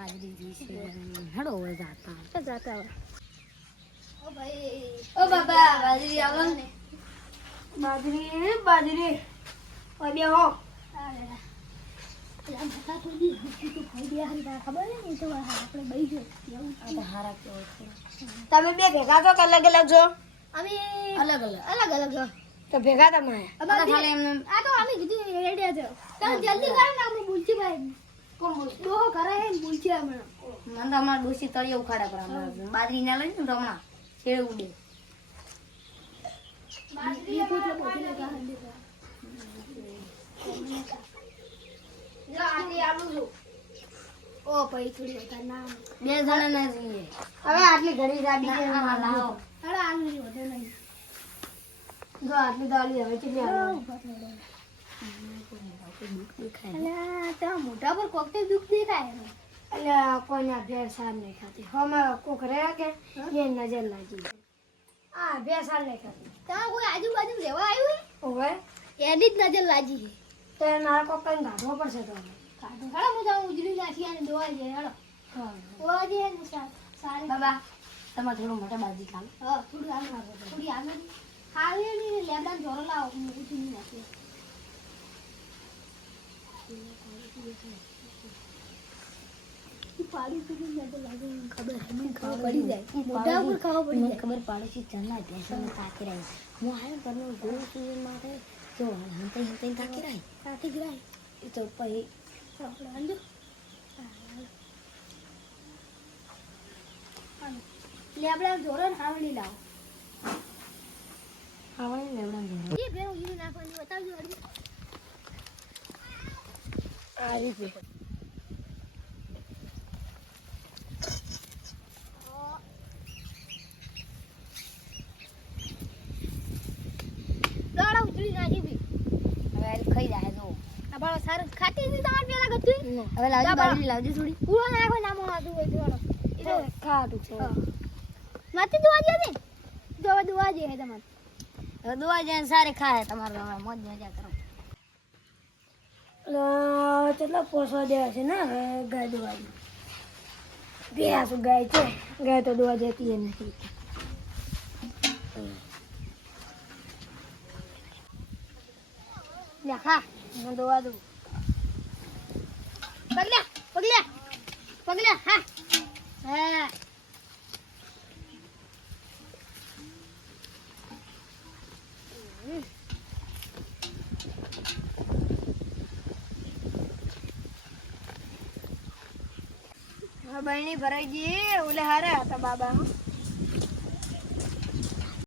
બાજરી જી છે હેડો હવે જાતા તો જાતા હોય ઓ બાબા બાજરી આવો ને બાજરી બાજરી ઓય બે હો તો તમે બે ભેગા છો કે અલગ અલગ છો અલગ અલગ. અલગ અલગ છો તો ભેગા તમે આ તો તો અમે કીધું રેડિયા છો. તમે જલ્દી કરો ને આપણે ભૂલજી ભાઈ. ડોહો કરે હે બોલছি હમણાં મને તો અમારા ડોસી તળિયે ઉખાડા પર હમણાં બાજરી ના લઈને તો હમણાં છેડે ઉડે. ને ના. બે જણા ના જઈએ. હવે આટલી ઘડી રાબી છે ના, ના, લાવો. અરે આલુ વધે નહીં. જો આટલી તો હવે કેટલી મોઢા પર કોક તો દુઃખ દેખાય છે. એટલે કોઈના ભેર સાર નહીં ખાતી હમે કોક રહે કે એ નજર લાગી આ ભેર સાર નહીં ખાતી ત્યાં કોઈ આજુબાજુ રહેવા આવ્યું હોય એની જ નજર લાગી તો એ મારા કોક કઈ કાઢવો પડશે તો કાઢો હેડો હું જાઉં ઉજળી નાખી અને દોવા જઈએ હાલો દોવા જઈએ ને સારી બાબા તમારે થોડું મોટા બાજી ખાલો હા થોડી આગળ થોડી આગળ ખાવી લેબડા જોરો લાવો હું ઉજળી નાખી પાડી પીડી ને તો લાગે મને ખબર પડી છે ચરના ભેંસોને તાકી રહી હું આવ્યો પરનો જોઉં છું એ તો પછી આપણે આંજો લેબડા જોરો હાવણી લાવો. આ રીતે સારું ખાતી હતી તમારે પેલા ગતું હવે લાવજો બાબા. લાવજો થોડી. પૂરો નાખો નામો નાતું હોય જોડો એ ખાટું છે. નથી દોવા દે ને દોવા દોવા દે તમારે. દોવા સારે ખાય. તમારે મોજ મજા કરો. કેટલા પોસવા દેવા છે ને? હવે ગાય દોવાની ભેંસ ગાય છે? ગાય તો દોવા જતી નથી. ખા. હું દોવા દઉં. પગલ્યા પગલ્યા પગલ્યા હા. હા. બહેણી ભરાઈ ગઈ. ઓલે હારા હતા બાબા